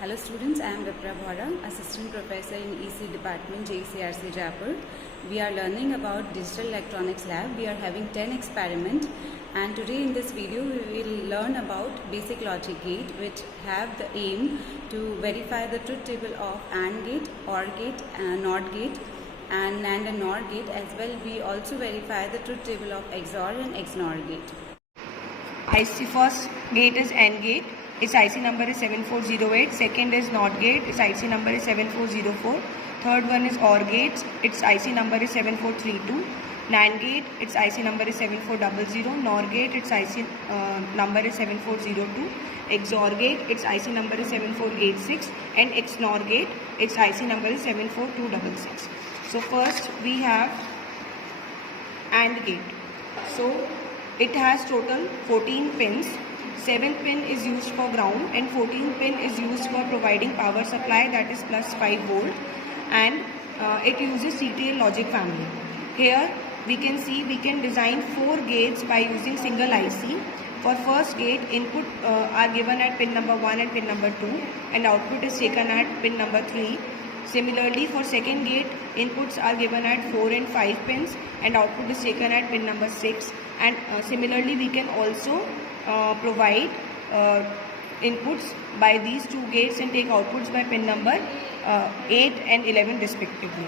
Hello students, I am Vipra Bhora, Assistant Professor in EC Department, JECRC Jaipur. We are learning about Digital Electronics Lab. We are having 10 experiments, and today in this video we will learn about basic logic gate, which have the aim to verify the truth table of AND gate, OR gate, NOT gate and NAND and NOR gate. As well, we also verify the truth table of XOR and XNOR gate. IC first gate is AND gate. Its IC number is 7408. Second is NOT gate. Its IC number is 7404. Third one is OR gate. Its IC number is 7432. NAND gate. Its IC number is 7400. NOR gate. Its IC number is 7402. XOR gate. Its IC number is 7486. And XNOR gate. Its IC number is 74266. So first we have AND gate. So it has total 14 pins. 7th pin is used for ground and 14th pin is used for providing power supply, that is plus 5 volt, and it uses CTL logic family. Here we can see we can design 4 gates by using single IC. For first gate, input are given at pin number 1 and pin number 2 and output is taken at pin number 3. Similarly, for second gate, inputs are given at 4 and 5 pins and output is taken at pin number 6. And similarly, we can also provide inputs by these 2 gates and take outputs by pin number 8 and 11 respectively.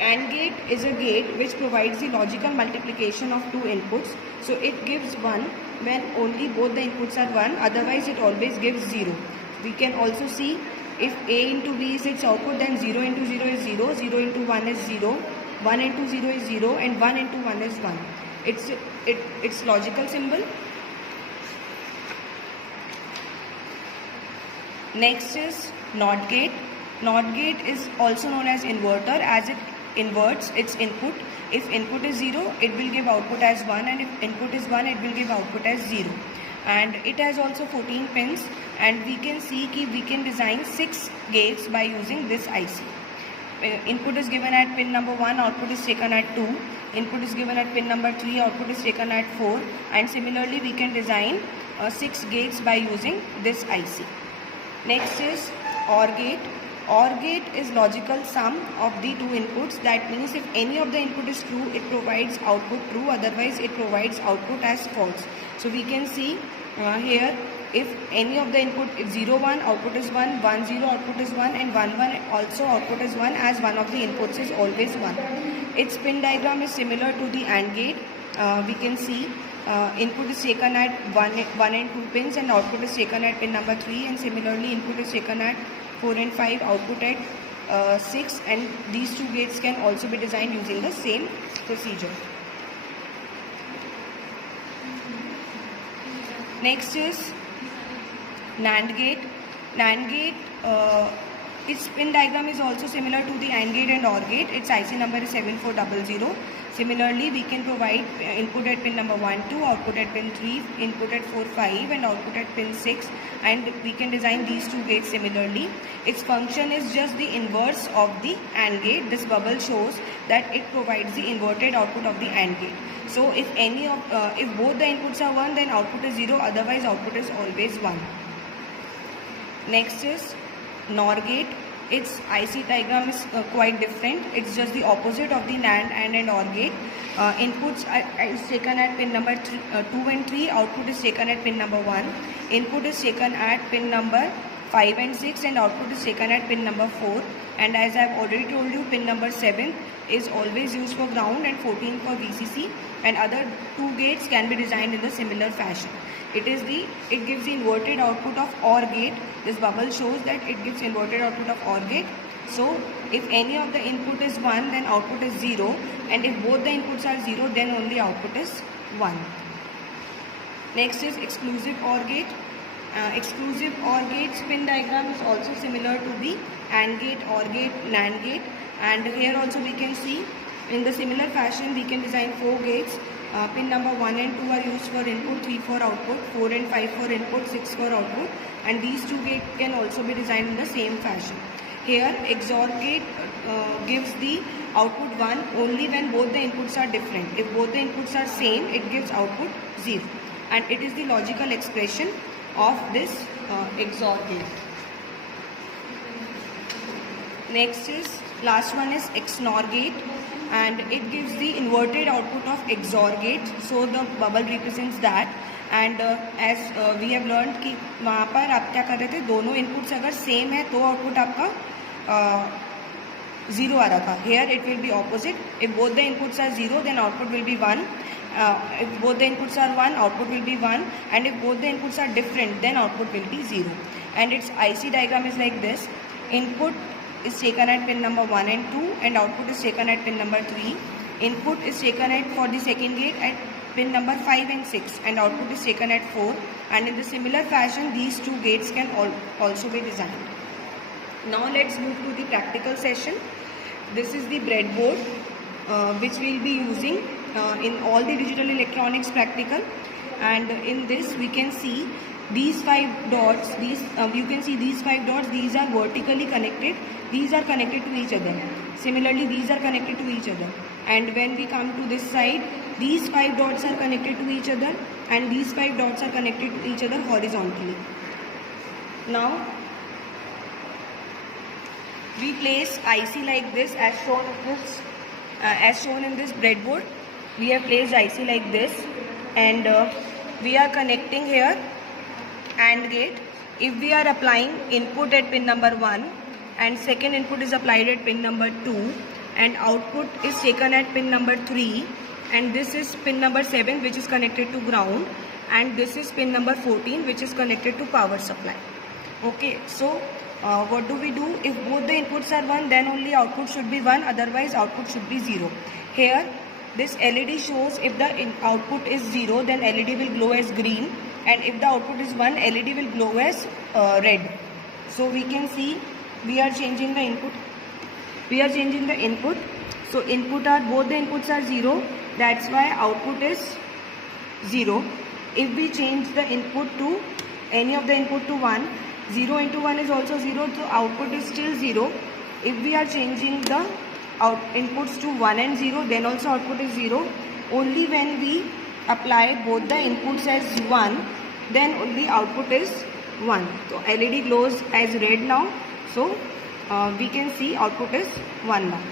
AND gate is a gate which provides the logical multiplication of 2 inputs. So it gives 1 when only both the inputs are 1, otherwise it always gives 0. We can also see if A into B is its output, then 0 into 0 is 0, 0 into 1 is 0, 1 into 0 is 0 and 1 into 1 is 1. It's logical symbol. Next is NOT gate. NOT gate is also known as inverter, as it inverts its input. If input is 0, it will give output as 1, and if input is 1, it will give output as 0. And it has also 14 pins, and we can see that we can design 6 gates by using this IC. Input is given at pin number 1, output is taken at 2. Input is given at pin number 3, output is taken at 4. And similarly, we can design 6 gates by using this IC. Next is OR gate. OR gate is logical sum of the 2 inputs. That means if any of the input is true, it provides output true, otherwise it provides output as false. So we can see here, if any of the input is 0 1, output is 1, 1 0, output is 1, and 1 1 also output is 1, as one of the inputs is always 1. Its pin diagram is similar to the AND gate. We can see input is taken at 1 and 2 pins and output is taken at pin number 3, and similarly input is taken at 4 and 5, output at 6, and these 2 gates can also be designed using the same procedure. Next is NAND gate. NAND gate, its pin diagram is also similar to the AND gate and OR gate. Its IC number is 7400. Similarly, we can provide input at pin number 1 2, output at pin 3, input at 4 5 and output at pin 6, and we can design these 2 gates similarly. Its function is just the inverse of the AND gate. This bubble shows that it provides the inverted output of the AND gate. So if both the inputs are 1, then output is 0, otherwise output is always 1. Next is NOR gate. Its IC diagram is quite different. It's just the opposite of the NAND and OR gate. Inputs is taken at pin number 2 and 3. Output is taken at pin number 1. Input is taken at pin number 5 and 6 and output is taken at pin number 4. And as I have already told you, pin number 7 is always used for ground and 14 for VCC, and other 2 gates can be designed in the similar fashion. It gives the inverted output of OR gate. This bubble shows that it gives inverted output of OR gate. So if any of the input is 1, then output is 0, and if both the inputs are 0, then only output is 1. Next is exclusive OR gate. Exclusive OR gate's pin diagram is also similar to the AND gate, OR gate, NAND gate, and here also we can see in the similar fashion we can design 4 gates. Pin number 1 and 2 are used for input, 3 for output, 4 and 5 for input, 6 for output, and these 2 gates can also be designed in the same fashion. Here XOR gate gives the output 1 only when both the inputs are different. If both the inputs are same, it gives output 0, and it is the logical expression of this XOR gate. Next is, last one is XNOR gate, and it gives the inverted output of XOR gate. So the bubble represents that. And as we have learned कि वहाँ पर आप क्या कर रहे थे, दोनों inputs अगर सेम है तो आउटपुट आपका ज़ीरो आ रहा था. Here it will be opposite. If both the inputs are 0, then output will be 1. If both the inputs are 1, output will be 1. And if both the inputs are different, then output will be 0. And its IC diagram is like this. Input is taken at pin number 1 and 2, and output is taken at pin number 3. Input is taken at for the second gate at pin number 5 and 6, and output is taken at 4. And in the similar fashion, these two gates can also be designed. Now let's move to the practical session. This is the breadboard which we will be using in all the digital electronics practical. And in this we can see these 5 dots. You can see these 5 dots. These are vertically connected. These are connected to each other. Similarly, these are connected to each other. And when we come to this side, these 5 dots are connected to each other, and these 5 dots are connected to each other horizontally. Now we place IC like this, as shown in this breadboard. We have placed IC like this, and we are connecting here AND gate. If we are applying input at pin number 1, and second input is applied at pin number 2, and output is taken at pin number 3, and this is pin number 7 which is connected to ground, and this is pin number 14 which is connected to power supply. Okay, so what do we do? If both the inputs are 1, then only output should be 1, otherwise output should be 0. Here this LED shows if the output is 0, then LED will glow as green, and if the output is 1, LED will glow as red. So we can see we are changing the input. So both the inputs are 0, that's why output is 0. If we change the input to any of the input to 1, 0 into 1 is also 0, so output is still 0. If we are changing the inputs to 1 and 0, then also output is 0. Only when we apply both the inputs as 1, then only output is 1. So LED glows as red now, so we can see output is 1 now.